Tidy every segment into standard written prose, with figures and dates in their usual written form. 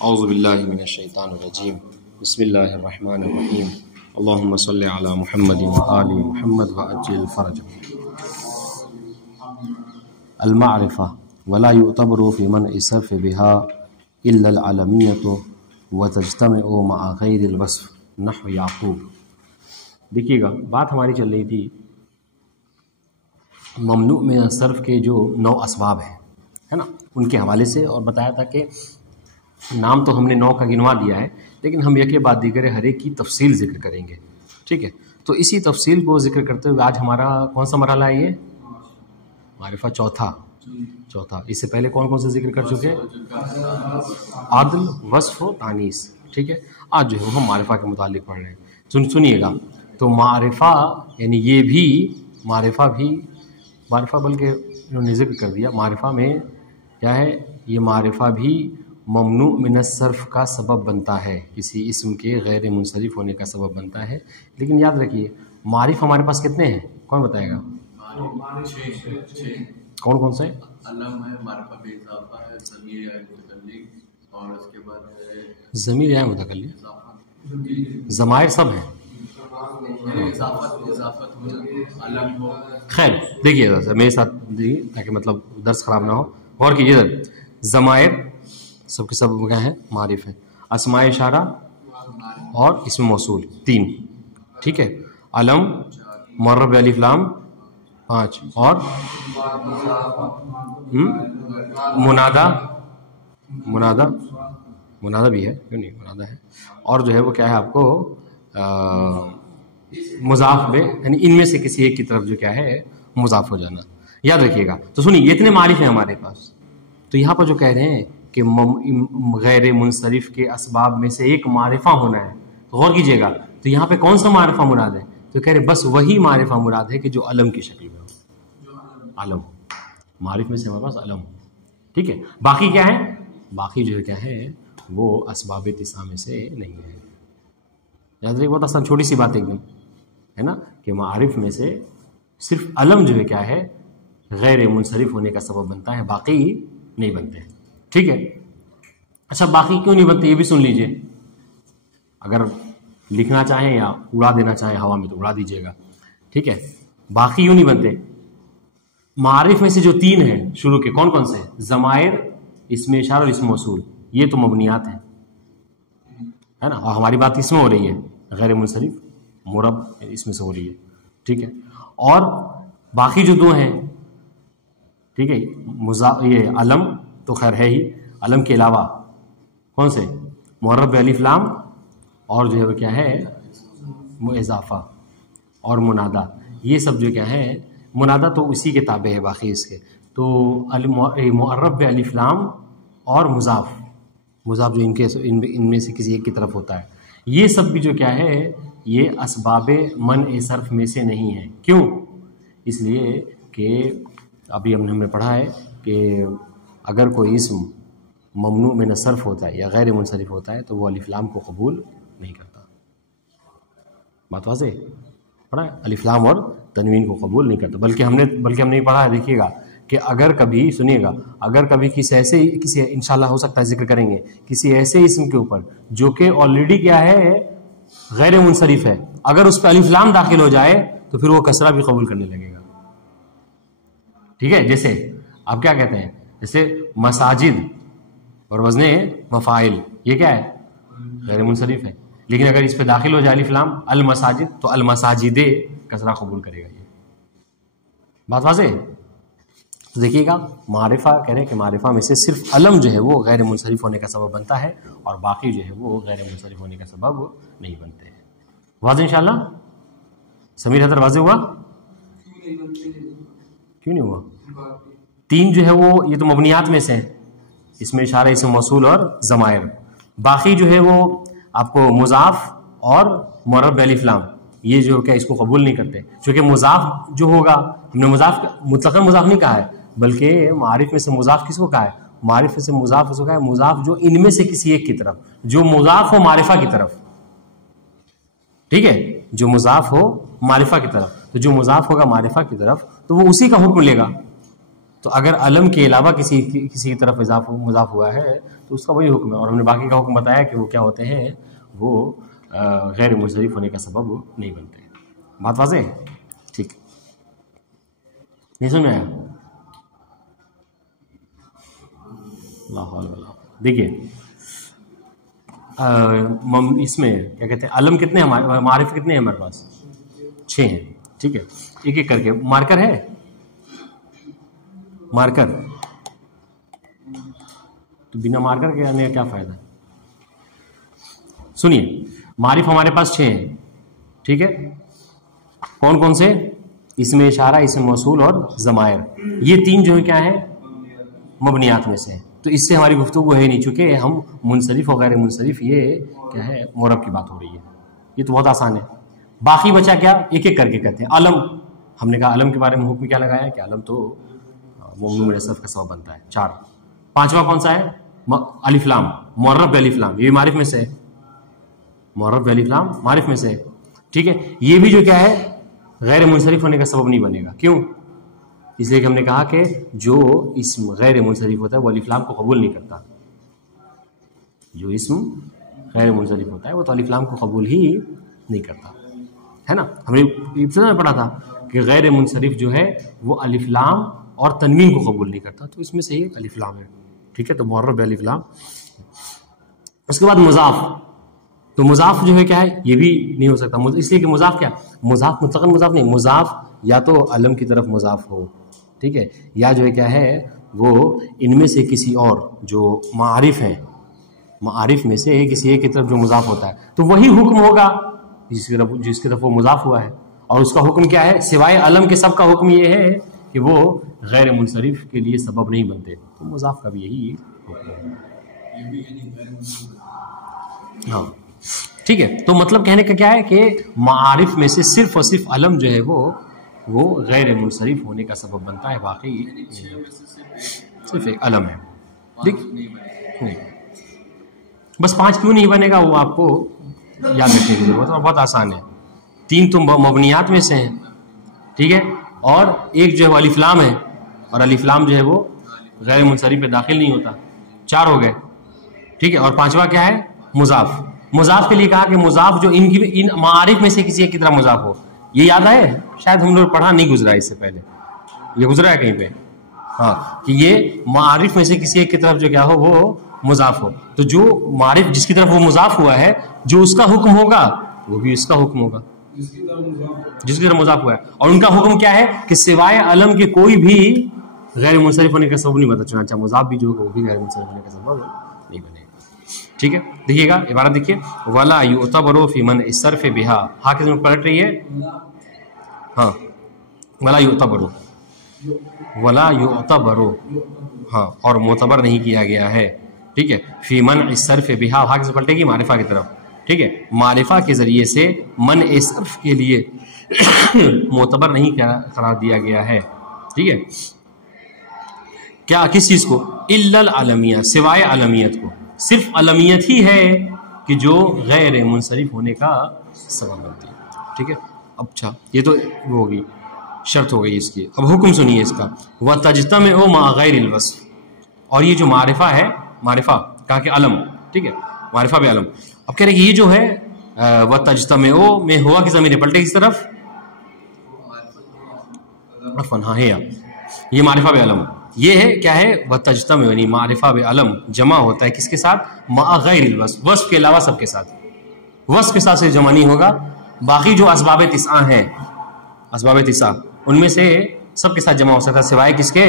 औज़ु बिल्लाहि मिनश शैतानिर रजीम बिस्मिल्लाहिर रहमानिर रहीम अल्लाहुम्मा सल्लि अला मुहम्मदिन व आलि मुहम्मद व अज्जिल फरजहum। अल मारिफा वला युतबरु फी मन इसरफ बिहा इल्ला अल अलमियतु व तजतमिउ मअ गैरिल वस्फ नहव याकूब। देखिएगा, बात हमारी चल रही थी ममनू में सर्फ के जो 9 असबाब हैं, है ना, उनके हवाले से, और बताया था कि नाम तो हमने 9 का गिनवा दिया है, लेकिन हम एक के बाद दीगर हर एक की तफसील जिक्र करेंगे। ठीक है, तो इसी तफसील को जिक्र करते हुए आज हमारा कौन सा मरहला है? ये मारिफा चौथा। इससे पहले कौन कौन से जिक्र कर चुके हैं? आदल, वस्फ, तानीस। ठीक है, आज जो है हम मारिफा के मुतालिक पढ़ रहे हैं। सुनिएगा, तो मारिफा यानी ये भी मारिफा बल्कि इन्होंने जिक्र कर दिया, मारिफा में क्या है? ये मारिफा भी ममनू मिन सर्फ का सबब बनता है, किसी इस्म के गैर मुनसरिफ होने का सबब बनता है। लेकिन याद रखिए, मारिफ हमारे पास कितने हैं? कौन बताएगा? कौन कौन से? अलम है, मारिफा पे इजाफा है, ज़मीर है मुतकल्लिम, और उसके बाद है ज़मीर है मुतकल्लिम, ज़मायर सब हैं। खैर देखिए मेरे साथ देखिए, ताकि मतलब दर्स खराब ना हो, गौर कीजिए इधर। ज़मायर सब के सब क्या है? मारिफ है। अस्माए इशारा और इसमें मौसूल 3। ठीक है, अलम, मुअर्रब अलिफ लाम 5, और मुनादा भी है, क्यों नहीं, मुनादा है। और जो है वो क्या है आपको मुजाफ में, यानी इनमें से किसी एक की तरफ जो क्या है मुजाफ हो जाना, याद रखिएगा। तो सुनिए, ये इतने मारिफ हैं हमारे पास। तो यहाँ पर जो कह रहे हैं कि गैर मुनसरिफ के असबाब में से एक मारिफा होना है, तो गौर कीजिएगा, तो यहाँ पे कौन सा मारिफा मुराद है? तो कह रहे बस वही मारिफा मुराद है कि जो अलम की शक्ल में हो। अलम मारिफ में से हमारे पास अलम। ठीक है, बाकी क्या है? बाकी जो है क्या है वो असबाब इत्तिसाम में से नहीं है। याद रखिए, बहुत आसान छोटी सी बात एकदम, है ना, कि मारिफ में से सिर्फ अलम जो है क्या है गैर मुनसरिफ होने का सबब बनता है, बाकी नहीं बनते हैं। ठीक है, अच्छा बाकी क्यों नहीं बनते ये भी सुन लीजिए। अगर लिखना चाहें या उड़ा देना चाहें हवा में तो उड़ा दीजिएगा। ठीक है, बाकी क्यों नहीं बनते? मारिफ में से जो 3 हैं शुरू के, कौन कौन से? ज़मायर, इसमें इशारा और इसमें मौसूल, ये तो मबनियात हैं, है ना, और हमारी बात इसमें हो रही है गैर मुनसरिफ, मुरब इसमें से हो रही है। ठीक है, और बाकी जो 2 हैं, ठीक है, ये अलम तो खैर है ही, अलम के अलावा कौन से? मुअर्रब अलिफ लाम, और जो है वो क्या है इजाफा, और मुनादा। ये सब जो क्या है, मुनादा तो उसी के ताबे है बाकी इसके। तो मुअर्रब अलिफ लाम और मुजाफ जो इनमें से किसी एक की तरफ होता है, ये सब भी जो क्या है ये असबाबे मन ए सर्फ में से नहीं है। क्यों? इसलिए कि अभी हमने पढ़ा है कि अगर कोई इस्म ममनू में सर्फ होता है या गैर मुनसरिफ होता है तो वो अलिफ लाम को कबूल नहीं करता। बात वाज़ेह पढ़ा है, अलिफ लाम और तनवीन को कबूल नहीं करता। बल्कि हमने पढ़ा है, देखिएगा, कि अगर कभी, सुनिएगा, अगर कभी किसी इंशाल्लाह हो सकता है जिक्र करेंगे किसी ऐसे इस्म के ऊपर जो कि ऑलरेडी क्या है गैर मुनसरिफ है, अगर उस पर अलिफ लाम दाखिल हो जाए तो फिर वो कसरा भी कबूल करने लगेगा। ठीक है, जैसे आप क्या कहते हैं, जैसे मसाजिद और वज़ने मफाइल, ये क्या है? गैर मुनसरिफ है, लेकिन अगर इस पे दाखिल हो जाए अलिफ लाम अल मसाजिद तो अल मसाजिदे कसरा कबूल करेगा। ये बात वाज़ेह। तो देखिएगा, मारिफा कह रहे हैं कि मारिफा में से सिर्फ अलम जो है वो गैर मुनसरिफ होने का सबब बनता है, और बाकी जो है वो गैर मुनसरिफ होने का सबब नहीं बनते हैं। वाज़ेह इंशाल्लाह? समीर हैदर वाज़ेह हुआ? क्यों नहीं हुआ? 3 जो है वो ये तो मबनियात में से हैं, इसमें इशारा, इसमें मौसूल और ज़मायर। बाकी जो है वो आपको मुज़ाफ और मुअर्रब अलिफ लाम, ये जो क्या इसको कबूल नहीं करते, क्योंकि मुज़ाफ जो होगा, हमने मुज़ाफ मुतलक़न मुज़ाफ नहीं कहा है, बल्कि मारिफ में से मुज़ाफ किसको कहा है? मारिफ में से मुज़ाफ किसको कहा है? मुज़ाफ जो इनमें से किसी एक की तरफ, जो मुज़ाफ हो मारिफा की तरफ। ठीक है, जो मुज़ाफ हो मारिफा की तरफ, तो जो मुज़ाफ होगा मारिफा की तरफ तो वो उसी का हुक्म लेगा। तो अगर अलम के अलावा किसी की तरफ मुजाफ हुआ है तो उसका वही हुक्म है। और हमने बाकी का हुक्म बताया कि वो क्या होते हैं, वो गैर मुंसरिफ होने का सबब नहीं बनते। बात वाज़ेह है? ठीक, नहीं समझ में आया? देखिए इसमें क्या कहते हैं, अलम कितने हमारे, मारिफ कितने हैं हमारे पास? 6 हैं। ठीक है, एक एक करके। मार्कर है, मार्कर तो बिना मार्कर के आने का क्या फायदा? सुनिए, मारिफ हमारे पास 6 हैं। ठीक है, कौन कौन से? इसमें इशारा, इसमें मौसूल और ज़मायर। ये 3 जो है क्या है, मबनियात में से है। तो इससे हमारी गुफ्तगू है नहीं, चूंकि हम मुनसरिफ और गैर मुनसरिफ ये क्या है, मोरब की बात हो रही है। ये तो बहुत आसान है। बाकी बचा क्या, एक एक करके कहते हैं। अलम, हमने कहा अलम के बारे में हुक्म क्या लगाया कि अलम तो ममनू मिन सर्फ का सबब बनता है। 4। 5वां कौन सा है? अलिफ्लाम, मुअर्रफ अलिफ्लाम, ये मारिफ में से है। मुअर्रफ अलिफ्लाम मारिफ में से है। ठीक है, ये भी जो क्या है, गैर मुनसरिफ होने का सबब नहीं बनेगा। क्यों? इसलिए कि हमने कहा कि जो इस्म गैर मुनसरिफ होता है वो अलिफ्लाम को कबूल नहीं करता। जो इस्म गैर मुनसरिफ होता है वो तो अलिफ्लाम को कबूल ही नहीं करता, है ना। हमने इब्तिदा में पढ़ा था कि गैर मुनसरिफ जो है वो अलिफ्लाम और तनवीन को कबूल नहीं करता, तो इसमें से एक अलिफ्लाम है। ठीक है, तो मुअर्रफ अलिफ्लाम। उसके बाद मुजाफ, तो मुजाफ जो है क्या है, ये भी नहीं हो सकता, इसलिए कि मुजाफ क्या, मुजाफ मुतलकन मुजाफ नहीं, मुजाफ या तो अलम की तरफ मुजाफ हो, ठीक है, या जो है क्या है वो इनमें से किसी और जो मारिफ हैं, मारिफ में से किसी एक की तरफ जो मुजाफ होता है तो वही हुक्म होगा जिसकी तरफ वो मुजाफ हुआ है। और उसका हुक्म क्या है, सिवाय अलम के सब का हुक्म ये है कि वो गैर मुनसरिफ के लिए सबब नहीं बनते। तो मुजाफ का भी यही हुक्म है। हाँ ठीक है, तो मतलब कहने का क्या है कि मारिफ में से सिर्फ और सिर्फ अलम जो है वो गैर मुनसरिफ होने का सबब बनता है, बाकी सिर्फ एक अलम है। देख नहीं, बस 5 क्यों नहीं बनेगा वो आपको याद रखने की जरूरत है, बहुत आसान है। 3 तो मबनियात में से हैं, ठीक है, और एक जो है वो अलिफ्लाम है, और अलिफ्लाम जो है वो गैर मुनसरिफ पे दाखिल नहीं होता। 4 हो गए, ठीक है। और 5वां क्या है, मुजाफ। मुजाफ के लिए कहा कि मुजाफ जो इन मारिफ में से किसी एक की तरह मुजाफ हो। ये याद आए, शायद हम लोग पढ़ा नहीं, गुजरा इससे पहले, ये गुजरा है कहीं पे, हाँ, कि ये मारिफ में से किसी एक की तरफ जो क्या हो वो मुजाफ हो। तो जो मारिफ जिसकी तरफ वो मुजाफ हुआ है, जो उसका हुक्म होगा वो भी उसका हुक्म होगा जिसकी तरफ मुजाफ हुआ है। और उनका हुक्म क्या है कि सिवाय अलम के कोई भी गैर मुनसरिफ होने का सबब नहीं बता, चुनाचा मुजाफ भी जो होगा वो भी गैर मुनसरिफ होने का सबब नहीं बनेगा। ठीक है, देखिएगा इबारत देखिए, वला युतबरो फी मन सर्फ बिहा, हा किस में पलट रही है, हाँ, वला युतबरो, वला युतबरो, हाँ, और मोतबर नहीं किया गया है, ठीक है, फी मन सर्फ बिहा, हा किस पलटेगी, मारिफा की तरफ, ठीक है, मारिफा के जरिए से मन सर्फ के लिए मोतबर नहीं करार दिया गया है, ठीक है, क्या, किस चीज को, इल्लल अलमिया, सिवाय अलमियत को, सिर्फ अलमियत ही है कि जो गैर मुनसरिफ होने का सबब बनती है, ठीक है। अच्छा, ये तो वो होगी, शर्त हो गई इसकी। अब हुक्म सुनिए इसका, व तजतमे ओ मा गैरिल वस्फ, और ये जो मारिफा है, मारिफा कहा कि अलम, ठीक है, मारिफा बे अलम। अब कह रहे कि ये जो है व तजतमे ओ में हुआ कि ज़मीर पलटे किस तरफ, हाँ है, ये मारिफा बे अलम, ये है क्या है, वह तजतम यानी मारिफा बे अलम जमा होता है किसके साथ, मा गैरिल वस्फ, वस्फ के अलावा सबके साथ, वस्फ के साथ से जमा नहीं होगा। बाकी जो असबाब तिस्आ हैं, असबाब तिस्आ, उनमें से सबके साथ जमा हो सकता है सिवाय किसके,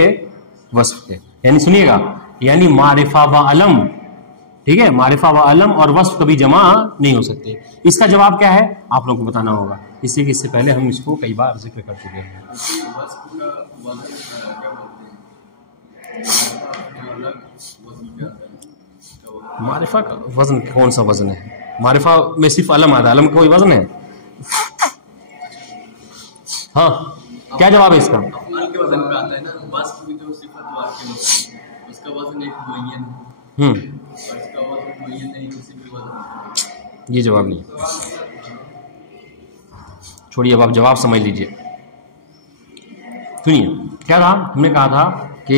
वस्फ के। यानी सुनिएगा, यानी मारिफा व अलम, ठीक है, मारिफा व अलम और वस्फ कभी जमा नहीं हो सकते। इसका जवाब क्या है आप लोगों को बताना होगा, इसलिए कि इससे पहले हम इसको कई बार जिक्र कर चुके हैं। मारिफा का वजन कौन सा वजन है, मारिफा में सिर्फ अलम आता है, अलम का कोई वजन है, हाँ, क्या जवाब है इसका, अफआल के वजन पे आता है ना, वस्फ भी जो सिफत वाक़ई उसका वजन एक मुअय्यन, और इसका वजन मुअय्यन नहीं, किसी भी वजन, ये जवाब नहीं, छोड़िए, अब आप जवाब समझ लीजिए। सुनिए क्या था, हमने कहा था कि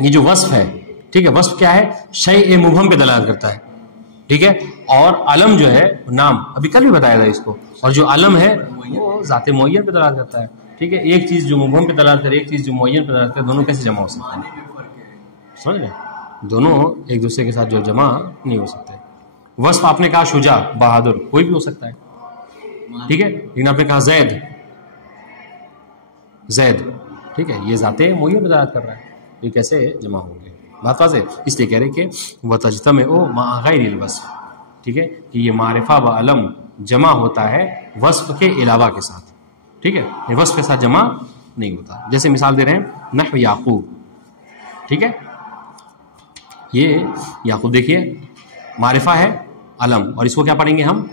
ये जो वस्फ है, ठीक है, वस्फ क्या है, शय मुबहम पे दलालत करता है, ठीक है, और अलम जो है नाम, अभी कल भी बताया था इसको, और जो अलम है वो ज़ाते मुअय्यन पे दलालत करता है, ठीक है। एक चीज़ जो मुबहम पे दलालत करे, एक चीज़ जो मुअय्यन पे दलालत करे, दोनों कैसे जमा हो सकते हैं? समझ रहे? दोनों एक दूसरे के साथ जो जमा नहीं हो सकते। वस्फ आपने कहा शुजा, बहादुर, कोई भी हो सकता है, ठीक है, लेकिन आपने कहा जैद, जैद, ठीक है, ये ज़ाते मुअय्यन पे दलालत कर रहा है, ये कैसे जमा होंगे? बात वाज़ेह? इसलिए कह रहे कि वह तजतमे ओ मा गैरिल वस्फ, ठीक है, कि ये मारिफा व अलम जमा होता है वस्फ के अलावा के साथ, ठीक है, ये वस्फ के साथ जमा नहीं होता। जैसे मिसाल दे रहे हैं नहव याकूब, ठीक है, ये याकूब देखिए मारिफा है अलम, और इसको क्या पढ़ेंगे हम?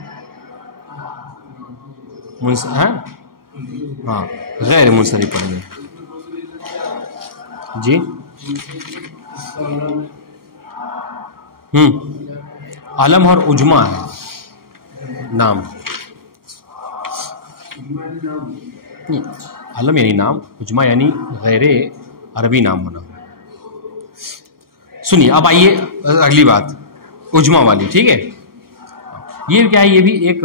हाँ, गैर मुंसरिफ पढ़ेंगे जी। अलम और उजमा है नाम, अलम यानी नाम, उजमा यानी गैरे अरबी नाम होना। सुनिए अब आइए अगली बात, उजमा वाली, ठीक है, ये क्या है, ये भी एक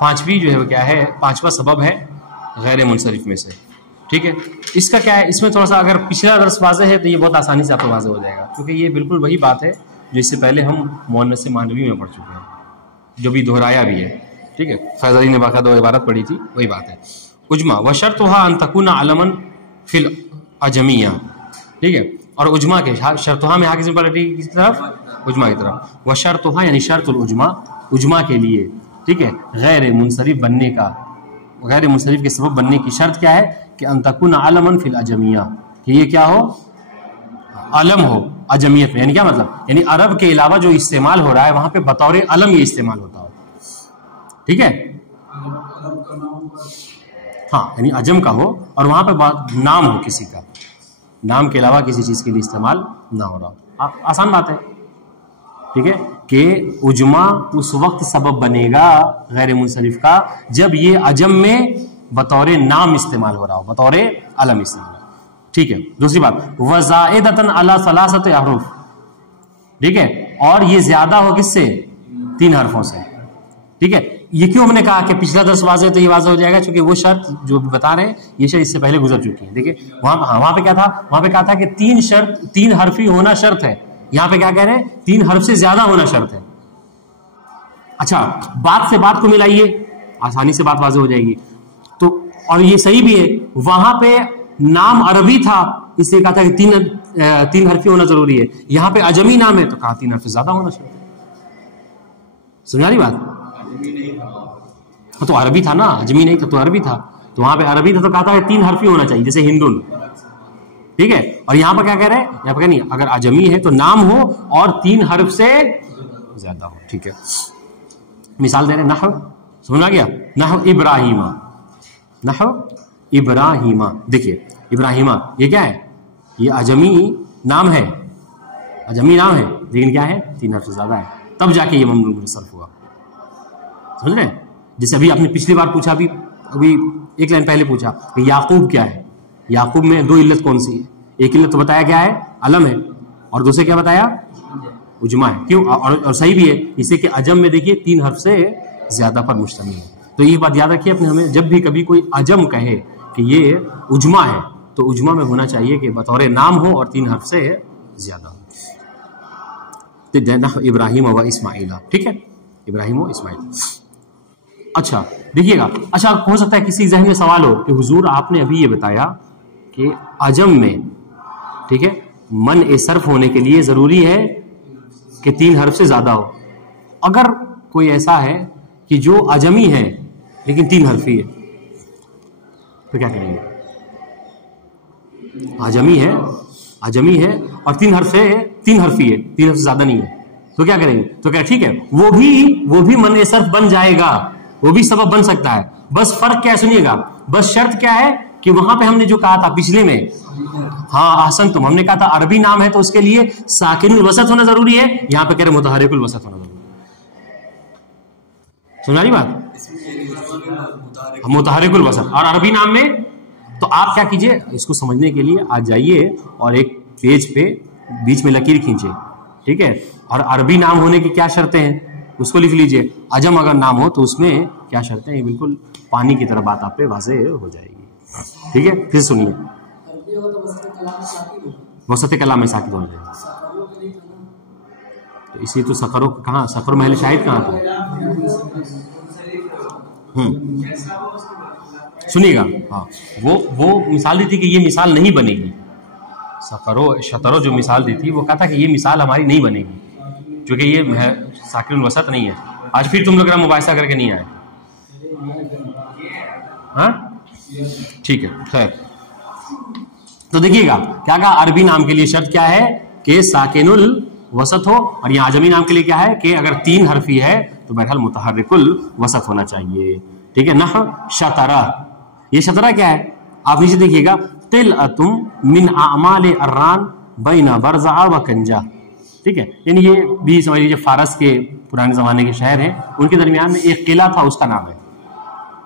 पांचवी जो है वो क्या है, पांचवा सबब है गैर मुंसरिफ में से, ठीक है। इसका क्या है, इसमें थोड़ा सा अगर पिछला दर्स वाज़ेह है तो ये बहुत आसानी से आपको वाज़ेह हो जाएगा, क्योंकि ये बिल्कुल वही बात है जो इससे पहले हम मुअन्नस मानवी में पढ़ चुके हैं, जो भी दोहराया भी है, ठीक है, फैज़ अली ने बाकायदा इबारत पढ़ी थी, वही बात है। उजमा व शर्तुहा अन तकूना अलमन फिल अजमिया, ठीक है, और उजमा के शर्तुहा में किस तरफ? उजमा की तरफ। व शर्तुहा यानी शर्तुल उजमा, उजमा के लिए, ठीक है, गैर मुंसरिफ बनने का, गैर मुंसरिफ के सबब बनने की शर्त क्या है कि अन तकूना अलमन फिल अजमिया, कि ये क्या हो, अलम हो अजमियत में, यानी क्या मतलब, यानी अरब के अलावा जो इस्तेमाल हो रहा है वहां पे बतौर अलम ये इस्तेमाल होता हो, ठीक है, हाँ, यानी अजम का हो और वहां पे नाम हो किसी का, नाम के अलावा किसी चीज के लिए इस्तेमाल ना हो रहा हो। आसान बात है, ठीक है, कि उजमा उस वक्त सबब बनेगा गैर मुंसरिफ का जब ये अजम में बतौर नाम इस्तेमाल हो रहा हो, बतौर अलम इस्तेमाल, ठीक है। दूसरी बात वज़ाइदतन अला सलासत अहरूफ, ठीक है, और ये ज्यादा हो किससे? 3 हरफों से, ठीक है। ये क्यों हमने कहा कि पिछला दर्स वाज़ेह तो ये वाज़ेह हो जाएगा, क्योंकि वो शर्त जो बता रहे हैं ये शर्त इससे पहले गुजर चुकी है। देखिए वहां पे क्या था, वहां पे कहा था कि 3 हरफी होना शर्त है, यहां पे क्या कह रहे हैं, 3 हर्फ से ज्यादा होना शर्त है। अच्छा, बात से बात को मिलाइए, आसानी से बात वाज़ेह हो जाएगी। तो और ये सही भी है, वहां पे नाम अरबी था इसलिए कहा था कि 3 हरफी होना जरूरी है, यहां पे अजमी नाम है तो कहा 3 हर्फ से ज्यादा होना शर्त है। समझा रही बात? तो अरबी था ना, अजमी नहीं था तो अरबी था, तो वहां पे अरबी था तो कहा था 3 हरफी होना चाहिए, जैसे हिंदुन, ठीक है। और यहां पर क्या कह रहे हैं, यहां पर नहीं, अगर अजमी है तो नाम हो और 3 हर्फ से ज्यादा हो, ठीक है। मिसाल दे रहे, नहव, समझ गया, नहव इब्राहिमा, नहव इब्राहिमा, देखिए इब्राहिमा ये क्या है, ये अजमी नाम है, अजमी नाम है, लेकिन क्या है, 3 हर्फ से ज्यादा है, तब जाके ये ममनून मुनसर्फ हुआ। समझ रहे हैं? जैसे अभी आपने पिछली बार पूछा, अभी एक लाइन पहले पूछा कि याकूब क्या है, याकूब में 2 इल्लत कौन सी है? एक इल्लत तो बताया क्या है, अलम है, और दूसरे क्या बताया, उजमा है। क्यों? और सही भी है, इसे कि अजम में देखिए 3 हर्फ से ज्यादा पर मुश्तमिल है। तो ये बात याद रखिए अपने, हमें जब भी कभी कोई अजम कहे कि ये उजमा है तो उजमा में होना चाहिए कि बतौर नाम हो और 3 हर्फ से ज्यादा हो। तो इब्राहिम व इस्माइला, ठीक है, इब्राहिम व इस्माइल। अच्छा देखिएगा, अच्छा हो सकता है किसी जहन में सवाल हो कि हुजूर आपने अभी ये बताया कि अजम में, ठीक है, मन ए सर्फ होने के लिए जरूरी है कि 3 हर्फ से ज्यादा हो। अगर कोई ऐसा है कि जो अजमी है लेकिन 3 हर्फी है तो क्या करेंगे? अजमी है और 3 हर्फी है, 3 हर्फ से ज्यादा नहीं है, तो क्या करेंगे? तो क्या ठीक है, वो भी मन ए सर्फ बन जाएगा, वो भी सबब बन सकता है। बस फर्क क्या है सुनिएगा, बस शर्त क्या है कि वहां पे हमने जो कहा था पिछले में, हाँ ahsan तुम, हमने कहा था अरबी नाम है तो उसके लिए साकिनुल वसत होना जरूरी है, यहां पे कह रहे मुतहरिकुल वसत होना जरूरी है। सुना रही बात? मुतहरिकुल वसत, और अरबी नाम में तो आप क्या कीजिए, इसको समझने के लिए आज जाइए और एक पेज पे बीच में लकीर खींचे, ठीक है, और अरबी नाम होने की क्या शर्तें हैं उसको लिख लीजिए। अजम अगर नाम हो तो उसमें क्या शर्तें हैं, बिल्कुल पानी की तरह बात आप पे वाज़ेह हो जाएगी। ठीक है, फिर सुनिए। वसत कलाम में साकित होना चाहिए, तो इसी तो सकरों कहाँ, सकर महल शाहिद कहाँ था? सुनिएगा, हाँ, वो मिसाल दी थी कि ये मिसाल नहीं बनेगी। सकरो शतरो जो मिसाल दी थी वो कहा था कि ये मिसाल हमारी नहीं बनेगी क्योंकि ये साकिरुल वसत नहीं है। आज फिर तुम लोग मुबाहिसा करके नहीं आए, हाँ ठीक है, खैर। तो देखिएगा क्या कहा, अरबी नाम के लिए शर्त क्या है कि साकिनुल वसत हो, और यहाँ आजमी नाम के लिए क्या है कि अगर 3 हरफी है तो बहरहाल मुतहर्रिकुल वसत होना चाहिए। ठीक है, नह शतरा, ये शतरा क्या है आप नीचे देखिएगा, तिलअतुम मिन आमाल अर्रान बैना बरज़ा व कंजा। ठीक है, यानी ये भी समझ लीजिए फारस के पुराने जमाने के शहर हैं, उनके दरमियान में एक किला था, उसका नाम है।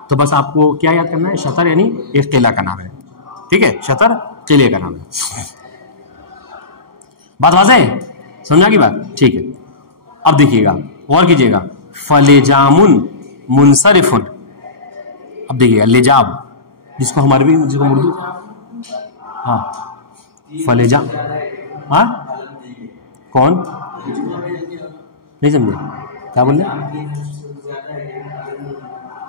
तो बस आपको क्या याद करना है, शतर यानी एक किला का नाम है। ठीक है, शतर किले का नाम है। बात वाज़ेह है, समझा की बात? ठीक है, अब देखिएगा और कीजिएगा, फलेजामुन मुनसरिफुन। अब देखिएगा लेजाब, जिसको हम अरबी, जिसको उर्दू, हाँ फलेजाम, हाँ कौन, नहीं समझे क्या बोल रहे?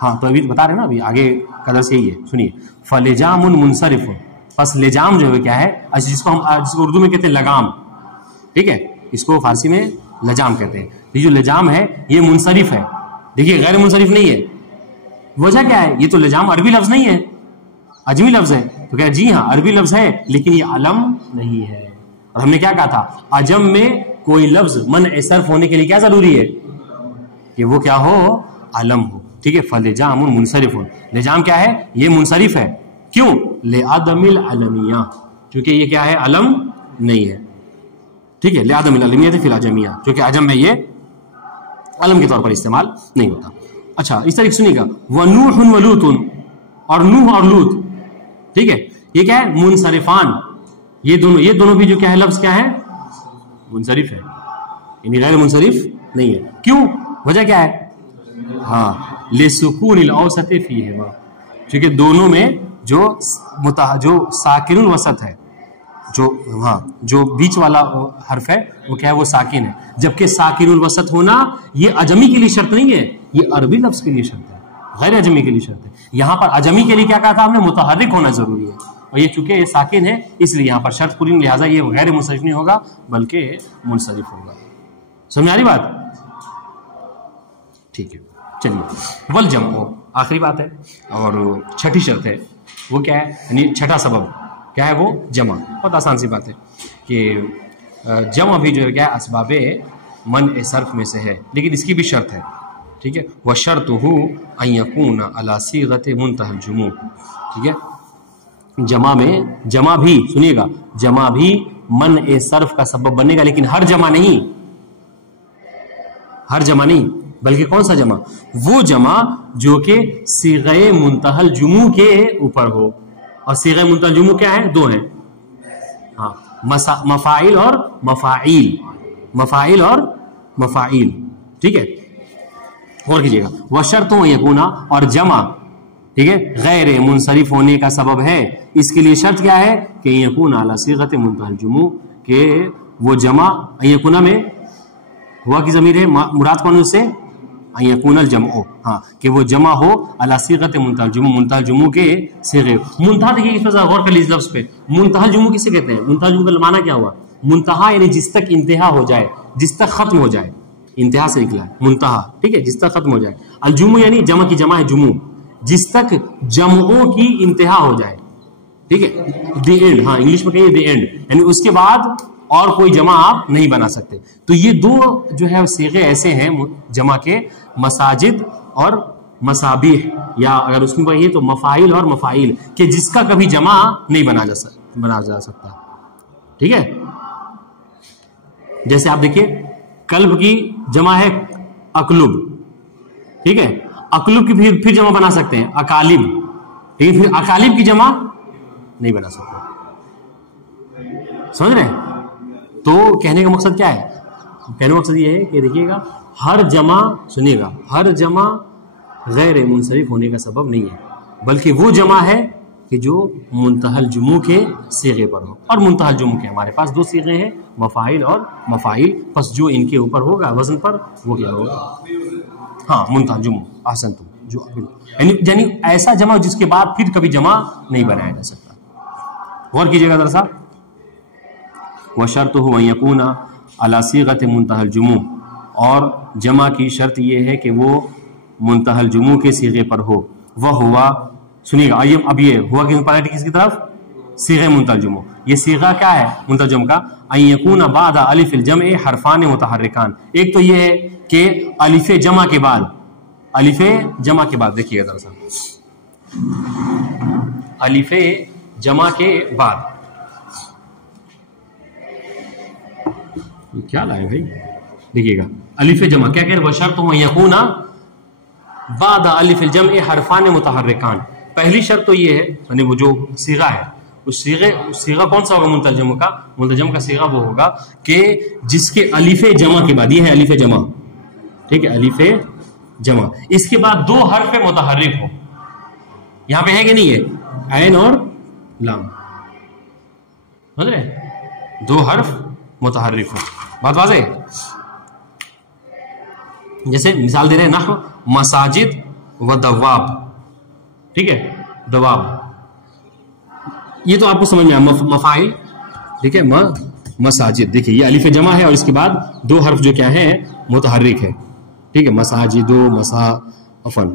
हाँ तो अभी बता रहे ना, अभी आगे का दर्स यही है, सुनिए। फलेजामुन मुनसरिफुन, बस लेजाम जो है क्या है, जिसको उर्दू में कहते हैं लगाम, ठीक है, इसको फारसी में लजाम कहते हैं। ये जो लजाम है ये मुनसरिफ है, देखिए गैर मुनसरिफ नहीं है। वजह क्या है, ये तो लजाम अरबी लफ्ज नहीं है, अजमी लफ्ज है। तो क्या जी हाँ अरबी लफ्ज है लेकिन ये अलम नहीं है। और हमने क्या कहा था, अजम में कोई लफ्ज मन सर्फ होने के लिए क्या जरूरी है कि वो क्या हो, अलम हो। ठीक है, फलेजामुन मुनसरिफुन, लेजाम क्या है, ये मुनसरिफ है, क्यों, ले आदमिल अलमिया, क्योंकि ये क्या है, अलम नहीं है। ठीक है, ले आदमिल अलमिया फिल अजमिया, क्योंकि अजम में ये अलम के तौर पर इस्तेमाल नहीं होता। अच्छा, इस तरीके सुनिएगा, वनूहुन वलूतुन, और नूह और लूत, ठीक है, ये क्या है, मुनसरिफान, ये दोनों भी जो क्या है, लफ्ज क्या है, मुनसरिफ है, यानी गैर मुनसरिफ नहीं है। क्यों, वजह क्या है, हाँ ले सुकूनिल औसत फीहिमा, क्योंकि दोनों में जो साकिनुल वसत है, जो बीच वाला हर्फ है वो क्या है, वो साकिन है। जबकि साकिनुल वसत होना ये अजमी के लिए शर्त नहीं है, ये अरबी लफ्ज के लिए शर्त है, गैर अजमी के लिए शर्त है। यहाँ पर अजमी के लिए क्या कहा था हमने, मुतहर्रिक होना जरूरी है, और ये चूंकि ये साकिन है इसलिए यहाँ पर शर्त पूरी, लिहाजा ये गैर मुनसरिफ नहीं होगा बल्कि मुनसरिफ होगा। समझ आ रही बात? ठीक है, चलिए। वल जमो आखिरी बात है और छठी शर्त है, वो क्या है, यानी छठा सबब क्या है, वो जमा। बहुत आसान सी बात है कि जमा भी जो है क्या है, असबाबे मन ए सर्फ में से है, लेकिन इसकी भी शर्त है। ठीक है, वह शर्त हो अयकून अला सीगत मुंतहल जुमू। ठीक है, जमा में, जमा भी सुनिएगा, जमा भी मन ए सर्फ का सबब बनेगा, लेकिन हर जमा नहीं, हर जमा नहीं, बल्कि कौन सा जमा, वो जमा जो कि सीग़े मुंतहल जुमू के ऊपर हो। और सीग़े मुंतहल जुमू क्या है, 2 हैं, हाँ, मफाइल और मफाइल, मफाइल और मफाइल। ठीक है, और कीजिएगा, वह शर्तों यकूना, और जमा, ठीक है, गैर मुनसरिफ होने का सबब है। इसके लिए शर्त क्या है कि यकून अला सीग़त मुंतहल जुमू, के वो जमा, यकूना में हुआ की जमीर है, मुराद कौन उससे, यकूनल जमओ, हाँ, कि वो जमा हो अला सीग़त मुंतहल जुमू, मुंतहल जुमू के सीग़े। मुंतहा, देखिए इस पर गौर कर लीजिए लफ्ज़ पे, मुंतहल जुमू किसे कहते हैं, मुंतहल जुमू का माना क्या हुआ, मुंतहा यानी जिस तक इंतहा हो जाए, जिस तक खत्म हो जाए, इंतहा से निकला है मुंतहा, ठीक है, जिस तक खत्म हो जाए। अल जुमू यानी जमा की जमा है जुमू, जिस तक जमओ की इंतहा हो जाए, ठीक है, द एंड, हाँ इंग्लिश में कहिए द एंड, यानी उसके बाद और कोई जमा आप नहीं बना सकते। तो ये 2 जो है सीग़े ऐसे हैं जमा के, मसाजिद और मसाबिह, या अगर उसमें कहिए तो मफाइल और मफाइल, के जिसका कभी जमा नहीं बना जा सकता। ठीक है, जैसे आप देखिए कल्ब की जमा है अकलुब, ठीक है, अकलुब की फिर जमा बना सकते हैं अकालिब, ठीक है, फिर अकालिब की जमा नहीं बना सकते। समझ रहे हैं? तो कहने का मकसद क्या है? कहने का मकसद ये है कि देखिएगा, हर जमा, सुनिएगा, हर जमा गैर मुनसरिफ होने का सबब नहीं है, बल्कि वो जमा है कि जो मुंतहल जुमू के सीगे पर हो। और मुंतहल जुमू के हमारे पास दो सीगे हैं, मफाइल और मफाइल, बस जो इनके ऊपर होगा वजन पर वो क्या होगा? हाँ, मुंतहल जुमू। आसन तुम जो यानी ऐसा जमा जिसके बाद फिर कभी जमा नहीं बनाया जा सकता। गौर कीजिएगा जरा सा। व शर्तुहु अन यकूना अला सीगत मुंतहल जुमू, और जमा की शर्त यह है कि वो मुंतहल जुमू के सीगे पर हो। वह हुआ, सुनिएगा, आइए अब ये हुआ कि पलट किसकी तरफ? सीगे मुंतहल जुमू। ये सीगा क्या है मुंतहल जुमू का? अन यकूना बाद अलिफिल जमअ हरफान मुतहर्रिकान। एक तो ये है कि अलिफे जमा के बाद, अलिफे जमा के बाद, देखिएगा जरा सा, अलिफे जमा के बाद क्या लाए भाई? देखिएगा, अलिफे जमा क्या कह रहे? बशर्त यकूना बाद अलिफिल जमअ हरफान मुतहर्रिकान। पहली शर्त तो ये है, यानी वो जो सीगा है, उस सीगा कौन सा होगा मुंतहल जुमू का? मुंतहल जुमू का सीगा वो होगा कि जिसके अलिफे जमा के बाद, ये है अलिफे जमा, ठीक है, अलिफे जमा, इसके बाद दो हर्फ मुतहर्रिक हो। यहां पे है कि नहीं है? ऐन और लाम, समझ रहे? दो हर्फ मुतहर्रिक हो। बात वाज़ेह? जैसे मिसाल दे रहे हैं, नहव मसाजिद व दवाब, ठीक है, दवाब, ये तो आपको समझ में आया, मफाइल, ठीक है, मसाजिद, देखिए ये अलिफ जमा है और इसके बाद दो हर्फ जो क्या है मुतहर्रिक है, ठीक है, मसाजिदो,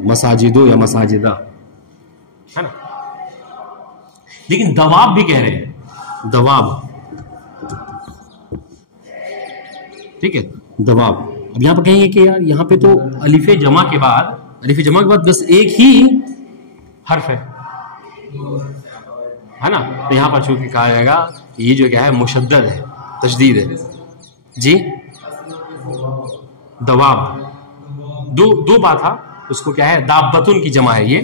मसाजिदो या मसाजिदा, है ना। लेकिन दवाब भी कह रहे हैं, दवाब, ठीक है, दवाब। अब यहां पर कहेंगे कि यार यहाँ पे तो अलिफे जमा के बाद बस एक ही हर्फ है ना, तो यहां पर चूंकि कहा जाएगा ये जो क्या है मुशद्दद है, तशदीद है जी। दवाब दो बात था, उसको क्या है, दाब्बतुन की जमा है, ये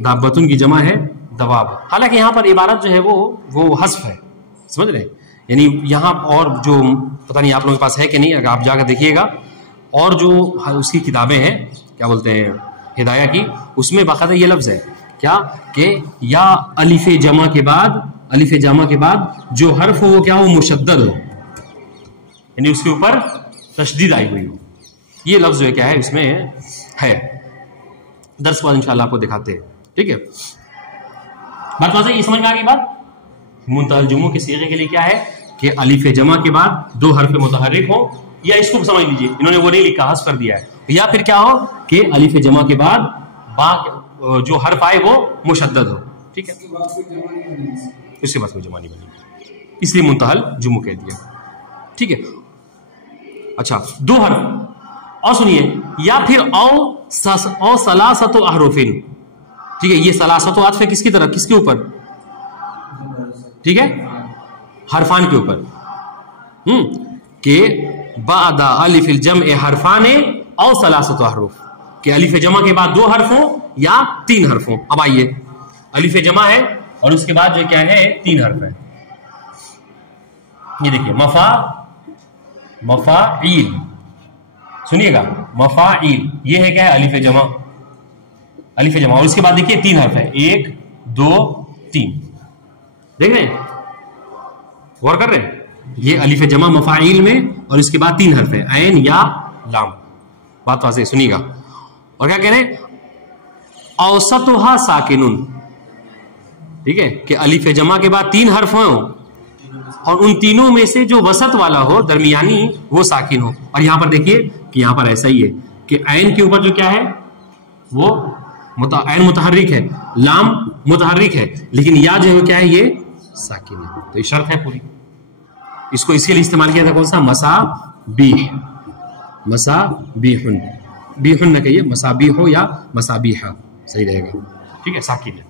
दाब्बतुन की जमा है दवाब। हालांकि यहाँ पर इबारत जो है वो हस्फ है, समझ रहे हैं, यानी यहाँ और जो पता नहीं आप लोगों के पास है कि नहीं, अगर आप जाकर देखिएगा, और जो उसकी किताबें हैं क्या बोलते हैं हिदाया की, उसमें बाकायदा ये लफ्ज़ है क्या कि या अलिफ जमा के बाद जो हर्फ हो वो क्या हो, मुशद्दद हो, यानी उसके ऊपर तशदीद आई हुई हो। ये लफ्ज़ जो है क्या है इसमें है, दर्स बाद इंशाल्लाह आपको दिखाते हैं, ठीक है। बात वाज़ेह, ये समझ में आ गई बात? मुंतहल जुमू के सीगे के लिए क्या है कि अलिफ जमा के बाद दो हर्फ मुतहर्रिक हो, या इसको समझ लीजिए, इन्होंने वो नहीं लिखा, हस्फ कर दिया है, या फिर क्या हो कि अलिफ जमा के बाद बा जो हर्फ आए वो मुशद्दद हो, ठीक है, इसके बाद कोई जमा नहीं बनी, इसलिए मुंतहल जुमू कह दिया, ठीक है। अच्छा, दो हर्फ, और सुनिए, या फिर औ सलासतु अहरुफिन, ठीक है, ये सलासतु आत्फ है किसकी तरफ, किसके ऊपर, ठीक है, हरफान के ऊपर, के बादा अलिफिल जमअ हरफाने औ सलासतु अहरुफ, कि अलिफ जमा के बाद दो हर्फ हो या तीन हर्फ हो। अब आइए, अलिफ जमा है और उसके बाद जो क्या है तीन हर्फ है, ये देखिए, मफाइल, सुनिएगा, मफाइल, ये है क्या है अलिफ जमा, और उसके बाद देखिए तीन हर्फ है, 1 2 3, देख रहे हैं, गौर कर रहे हैं, ये अलिफ जमा मफाइल में, और इसके बाद तीन हर्फ है, ऐन या लाम। बात वाज़ेह, सुनिएगा, और क्या कह रहे हैं, औसतुहा साकिनुन, ठीक है, कि अलिफ जमा के बाद तीन हर्फ हो और उन तीनों में से जो वसत वाला हो, दरमियानी, वो साकिन हो। और यहां पर देखिए कि यहां पर ऐसा ही है कि ऐन के ऊपर जो क्या है वो ऐन मुतहर्रिक है, लाम मुतहर्रिक है, लेकिन या जो है क्या है ये साकिन है, तो ये शर्त है पूरी। इसको इसके लिए इस्तेमाल किया था कौन सा, मसाबीहुन, बीहुन न कहिए, मसाबीहो या मसाबीहा सही रहेगा, ठीक है, साकिन है।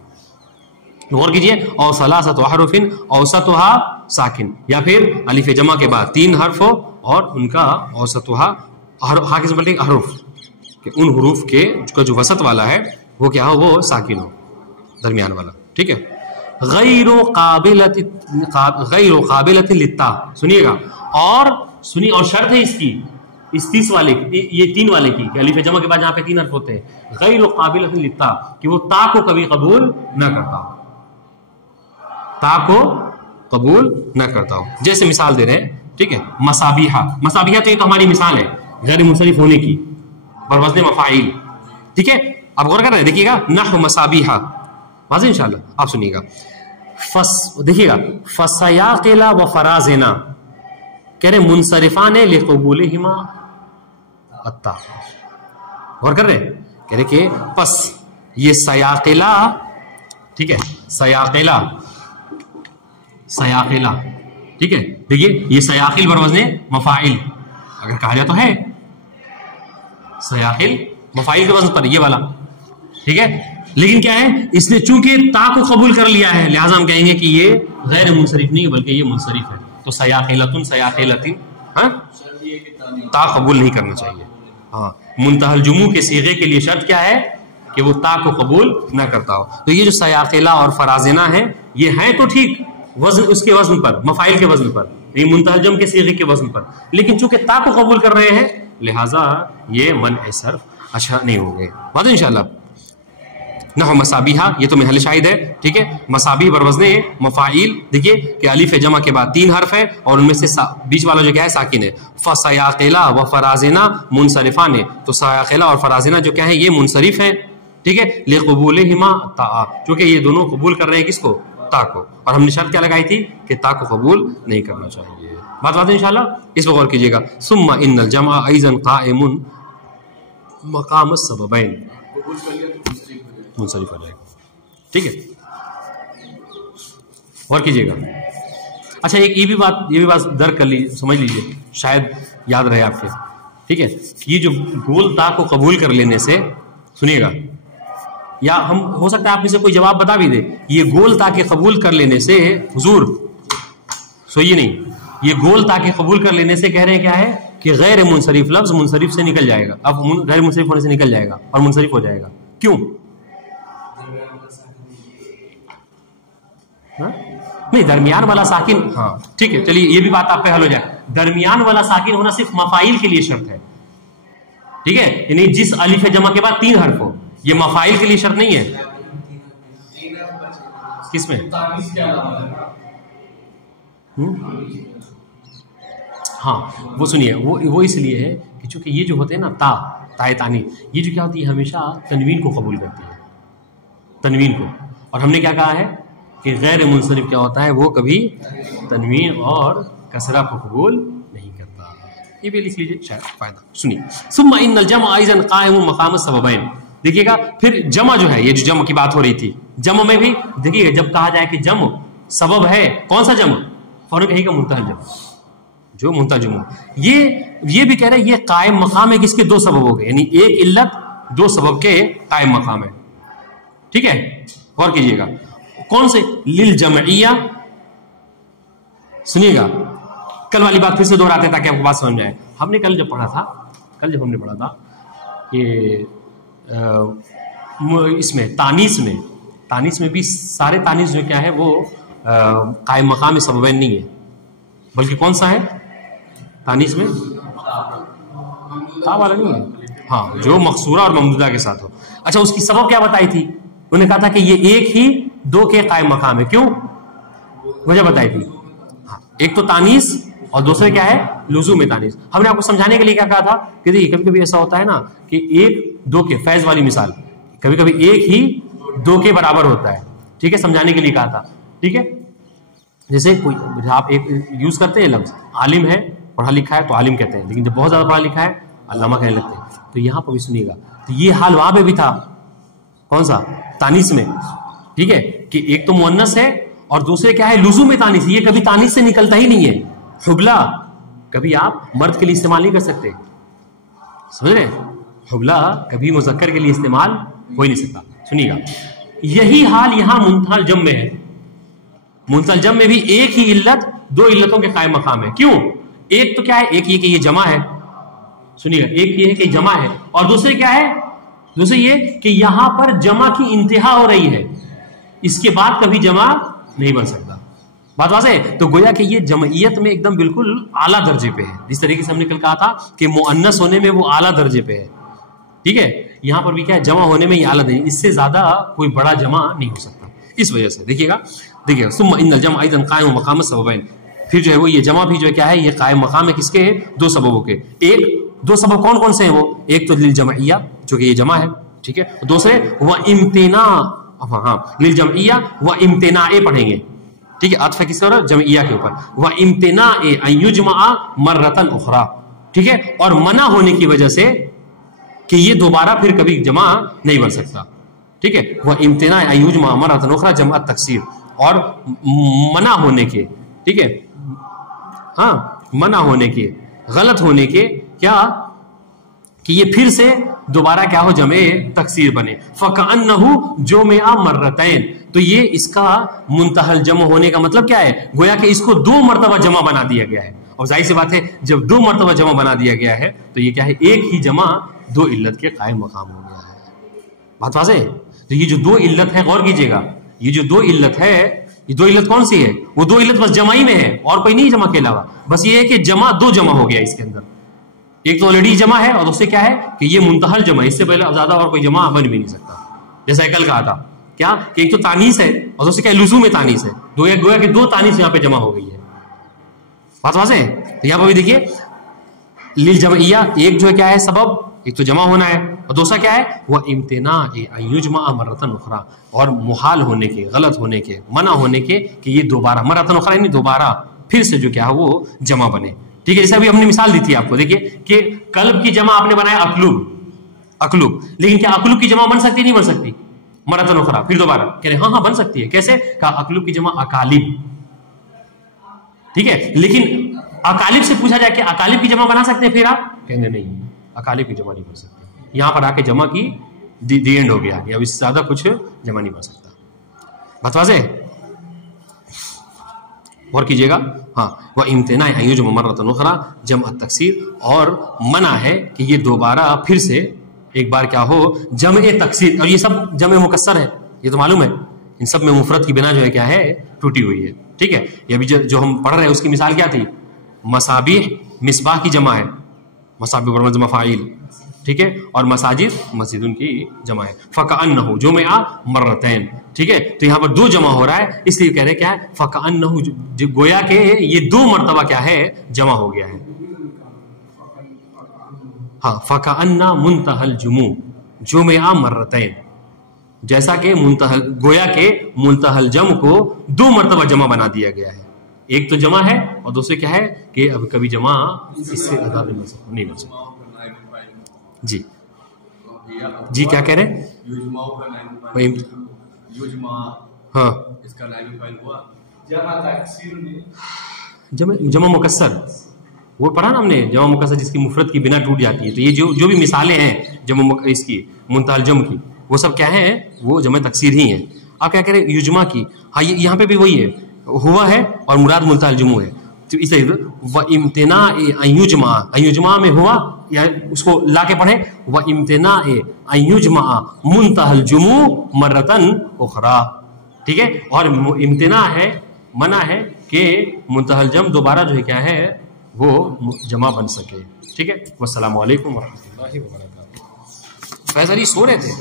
गौर कीजिए, और सलासतु अहरुफिन औसतुहा साकिन, या फिर अलिफ जमा के बाद तीन हर्फ हो और उनका औसतुहा, हा किस बोलते हैं, अहरुफ के, उन हरूफ के जो वसत वाला है वो क्या हो, वो साकिन हो, दरमियान वाला। ठीक है। गैरो काबिलत लित्ता, सुनिएगा, और सुनिए, और शर्त है इसकी, इस 30 वाले ये 3 वाले की, कि अलीफ जमा के बाद जहां पे 3 हर्फ होते हैं, गैरो काबिलत लित्ता, कि वो ता को कभी कबूल ना करता हो, ता को कबूल ना करता हो। जैसे मिसाल दे रहे हैं, ठीक है, मसाबिहा, मसाबिहा तो ये तो हमारी मिसाल है गैर मुंसरिफ होने की, बरवज़्न मफ़ाइल, ठीक है। अब गौर कर रहे हैं, देखिएगा, नहव मसाबिहा, वाज़ेह इंशाअल्लाह, आप सुनिएगा। देखिएगा, फसयाक़िला व फराज़िना, कह रहे मुनसरिफान लिक़बूलिहिमा अत्ता, गौर कर रहे हैं, कह रहे कि पस ये सयाक़िला, ठीक है, सयाक़िला, सयाक़िला, ठीक है, देखिए ये सयाक़िल बरवज़्न मफ़ाइल अगर कहा जाए तो है सयाक़िल मफ़ाइल के वज़न पर, ये वाला, ठीक है। लेकिन क्या है, इसने चूंकि ता को कबूल कर लिया है, लिहाजा हम कहेंगे कि ये गैर मुनसरिफ नहीं है, बल्कि ये मुनसरिफ है। तो सयाक़िलतुन, सयाक़िलतिन, हाँ, ता कबूल नहीं करना चाहिए। हाँ, मुंतहल जुमू के सीगे के लिए शर्त क्या है कि वो ता को कबूल ना करता हो। तो ये जो सयाक़िला और फराज़िना है, ये हैं तो ठीक वजन, उसके वजन पर, मफ़ाइल के वजन पर, ये मुंतहल जम के सीगे के वजन पर, लेकिन चूंकि ता को कबूल कर रहे हैं, लिहाजा ये मन सर्फ अच्छा नहीं हो गए। बात इंशाअल्लाह। नहव मसाबिहा, ये तो महल शाहिद है, ठीक है। मसाबी बरवज़्ने मफ़ाइल, देखिए कि अलीफ जमा के बाद 3 हर्फ है और उनमें से बीच वाला जो क्या है साकिन है। फसयाक़िला व फराज़िना मुनसरिफान है, तो सयाक़िला और फराज़िना जो क्या है ये मुनसरिफ है, ठीक है। लिक़बूलिहिमा ता, क्योंकि ये दोनों कबूल कर रहे हैं किसको, ता को, और हमने शर्त क्या लगाई थी कि ता को कबूल नहीं करना चाहिए। बात इंशाअल्लाह, इस पर गौर कीजिएगा। सुम्मा इन्नल जमा अइज़न क़ाइमुन मक़ाम अस्सबबैन, मुनसरिफ हो जाएगा, ठीक है, गौर कीजिएगा। अच्छा, एक ये भी बात दर्ज कर लीजिए, समझ लीजिए, शायद याद रहे आपके, ठीक है। ये जो गोल ता को कबूल कर लेने से, सुनिएगा, या हम हो सकता है आप में से कोई जवाब बता भी दे, ये गोल ता के कबूल कर लेने से, हुजूर सोइए नहीं, ये गोल ता के कबूल कर लेने से कह रहे हैं क्या है कि गैर मुनसरिफ लफ्ज मुनसरिफ से निकल जाएगा, अब गैर मुनसरिफ होने से निकल जाएगा और मुनसरिफ हो जाएगा। क्यों? हाँ? नहीं, दरमियान वाला साकिन, हाँ ठीक है, चलिए ये भी बात आप पे हल हो जाए। दरमियान वाला साकिन होना सिर्फ मफाइल के लिए शर्त है, ठीक है, यानी जिस अलिफ जमा के बाद 3 हर्फ हो, ये मफाइल के लिए शर्त नहीं है। किसमें? हाँ, वो सुनिए, वो इसलिए है कि चूंकि ये जो होते हैं ना ताए तानी, ये जो क्या होती है हमेशा तनवीन को कबूल करती है, तनवीन को, और हमने क्या कहा है कि गैर मुनसरिफ क्या होता है, वो कभी तनवीन और कसरा को कबूल नहीं करता। ये भी लिख लीजिए शायद फायदा। सुनिए, सुम्मा इन्नल जमा अइज़न क़ाइमुन मक़ाम अस्सबबैन, देखिएगा, फिर जमा जो है, ये जो जमा की बात हो रही थी, जमा में भी देखिएगा, जब कहा जाए कि जम सबब है, कौन सा जमा, फौरन कहेगा मुंतहल जमा, जो मुंतहल जमा, ये भी कह रहे हैं ये कायम मकाम है, किसके 2 सबब हो गए, यानी एक इल्लत 2 सबब के कायम मकाम है, ठीक है। गौर कीजिएगा, कौन से, लिल जमइया, सुनिएगा, कल वाली बात फिर से दोहराते हैं ताकि आपको बात समझ आए। हमने कल जब हमने पढ़ा था कि इसमें तानीस में भी सारे तानीस जो क्या है वो कायम मकाम सबबैन नहीं है, बल्कि कौन सा है तानीस में, ता वाला नहीं है, हाँ, जो मकसूरा और ममदूदा के साथ हो। अच्छा, उसकी सबब क्या बताई थी, उन्होंने कहा था कि ये एक ही 2 के कायम मकाम है, क्यों, वजह बताई थी। हाँ, एक तो तानीस और दूसरे क्या है, लुज़ूम तानीस। हमने आपको समझाने के लिए क्या कहा था कि देखिए कभी कभी ऐसा होता है ना कि 1-2 के, फैज वाली मिसाल, कभी कभी 1 ही 2 के बराबर होता है, ठीक है, समझाने के लिए कहा था, ठीक है। जैसे कोई आप एक यूज करते हैं लफ्ज, आलिम है, पढ़ा लिखा है तो आलिम कहते हैं, लेकिन जब बहुत ज्यादा पढ़ा लिखा है अल्लामा कहने लगते हैं। तो यहां पर भी सुनिएगा, तो ये हाल वहां पे भी था, कौन सा, तानीस में, ठीक है, कि एक तो मुअन्नस है और दूसरे क्या है, लुज़ूम तानीस, ये कभी तानीस से निकलता ही नहीं है। हुबला कभी आप मर्द के लिए इस्तेमाल नहीं कर सकते, समझ रहे, हुबला कभी मुज़क्कर के लिए इस्तेमाल हो ही नहीं सकता। सुनिएगा, यही हाल यहां मुंतहल जम में है। मुंतहल जम में भी एक ही इल्लत 2 इल्लतों के कायम मकाम है। क्यों? एक तो क्या है, एक ये कि ये जमा है, सुनिएगा, एक ये है कि जमा है, और दूसरे क्या है, दूसरे ये कि यहां पर जमा की इंतहा हो रही है, इसके बाद कभी जमा नहीं बन सकता। बात वाज़ेह है? तो गोया कि ये जमइयत में एकदम बिल्कुल आला दर्जे पे है, जिस तरीके से हमने कल कहा था कि मुअन्नस होने में वो आला दर्जे पे है, ठीक है। यहां पर भी क्या है, जमा होने में ये आला दर्जे, इससे ज्यादा कोई बड़ा जमा नहीं हो सकता। इस वजह से देखिएगा सुम्मा इन्नल जम अयदन कायम मकाम सबबैन, फिर जो है वो ये जमा भी जो है क्या है, ये कायम मकाम है किसके है, दो सबबों के। दो सबब कौन कौन से हैं वो, एक तो लिल जमइया जो कि ये जमा है, ठीक है। दूसरे वह इम्तिना, हाँ लिल जमइया व इम्तिनाए पढ़ेंगे, ठीक है। अतफ किसके ऊपर, जमइया के ऊपर। वह इम्तिनाए अन युजमा मर्रतन उखरा, ठीक है। और मना होने की वजह से कि ये दोबारा फिर कभी जमा नहीं बन सकता, ठीक है। वह इम्तिनाए अन युजमा मर्रतन उखरा जमा तकसीर, और मना होने के, ठीक है, हाँ मना होने के, गलत होने के क्या, कि ये फिर से दोबारा क्या हो, जमे तकसीर बने। फकअन्नहु जुमिअ मर्रतैन, तो ये इसका मुंतहल जम होने का मतलब क्या है, गोया कि इसको 2 मरतबा जमा बना दिया गया है। और जाहिर सी बात है जब 2 मरतबा जमा बना दिया गया है तो ये क्या है, एक ही जमा 2 इल्लत के कायम मकाम हो गया है। बात वाज़ेह है? तो ये जो 2 इल्लत है, गौर कीजिएगा, ये जो 2 इल्लत है, ये 2 इल्लत कौन सी है, वो 2 इल्लत बस जमा ही में है और कोई नहीं जमा के अलावा। बस ये है कि जमा 2 जमा हो गया इसके अंदर, एक तो ऑलरेडी जमा है और दूसरे क्या है कि ये मुंतहल जमा, इससे पहले अब ज्यादा और कोई जमा बन भी नहीं सकता। जैसा कल कहा था क्या कि एक तो तानीस है और दूसरे क्या लुज़ूम में तानीस है, गोया कि 2 तानीस यहाँ पे जमा हो गई है। बात वाज़ेह है? तो यहाँ पर भी देखिए लिल जमइया, एक जो है क्या है सबब, एक तो जमा होना है और दूसरा क्या है वह इम्तिना अन युजमा मर्रतन उखरा, और मुहाल होने के, गलत होने के, मना होने के कि ये दोबारा मर्रतन उखरा यानी दोबारा फिर से जो क्या है वो जमा बने, ठीक है। जैसे अभी हमने मिसाल दी थी आपको, देखिए कि कल्ब की जमा आपने बनाया अकलूब, लेकिन क्या अकलूब की जमा बन सकती नहीं बन सकती, मरतन उखरा, फिर दोबारा कह रहे हाँ बन सकती है। कैसे? कहा अकलूब की जमा अकालिब, ठीक है। लेकिन अकालिब से पूछा जाए कि अकालिब की जमा बना सकते हैं, फिर आप कहेंगे नहीं, अकालिब की जमा नहीं बन सकती। यहां पर आके जमा की दी एंड हो गया, अब इससे ज्यादा कुछ जमा नहीं बन सकता। बात वाज़ेह है? और कीजिएगा, हाँ वह इम्तिना अयुजमा मर्रतन उखरा जमा तकसीर, और मना है कि ये दोबारा फिर से एक बार क्या हो जमे तकसीर। और ये सब जमे मुकस्सर है, ये तो मालूम है, इन सब में मुफरत की बिना जो है क्या है टूटी हुई है, ठीक है। ये अभी जो हम पढ़ रहे हैं उसकी मिसाल क्या थी, मसाबिह मिसबाह की जमा है, मसाबिह पर जमा फाइल, ठीक है। और मसाजिद मस्जिदुन की जमा है। फकअन्नहु जुमिअ मर्रतैन, ठीक है। तो यहाँ पर 2 जमा हो रहा है, इसलिए कह रहे क्या है फकअन्नहु, गोया के ये 2 मरतबा क्या है जमा हो गया है। हाँ फकअन्ना मुंतहल जुमिअ मर्रतैन, जैसा कि मुंतहल, गोया के मुंतहल जम को 2 मरतबा जमा बना दिया गया है। एक तो जमा है और दूसरे क्या है कि अब कभी जमा इससे ज्यादा नहीं बन सकता। जी जी क्या कह रहे हैं, हाँ जमा मुकस्सर वो पढ़ा ना हमने, जमा मुकस्सर जिसकी मुफरत की बिना टूट जाती है। तो ये जो भी मिसालें हैं जमा इसकी मुंतहल जम की, वो सब क्या है, वो जमा तकसीर ही है। आप क्या कह रहे हैं युजमा की, हाँ यहाँ पे भी वही है, हुआ है और मुराद मुंतहल जुमू है। तो इस व इम्तिना अयुजमा में हुआ, या उसको लाके पढ़े व इम्तिना अयुजमा मुंतहल जुमू मर्रतन उखरा, ठीक है। और इम्तिना है, मना है कि मुंतहल जम दोबारा जो है क्या है वो जमा बन सके, ठीक है। वस्सलामु अलैकुम वरहमतुल्लाहि व बरकातुहू। फैज़ल सो रहे थे।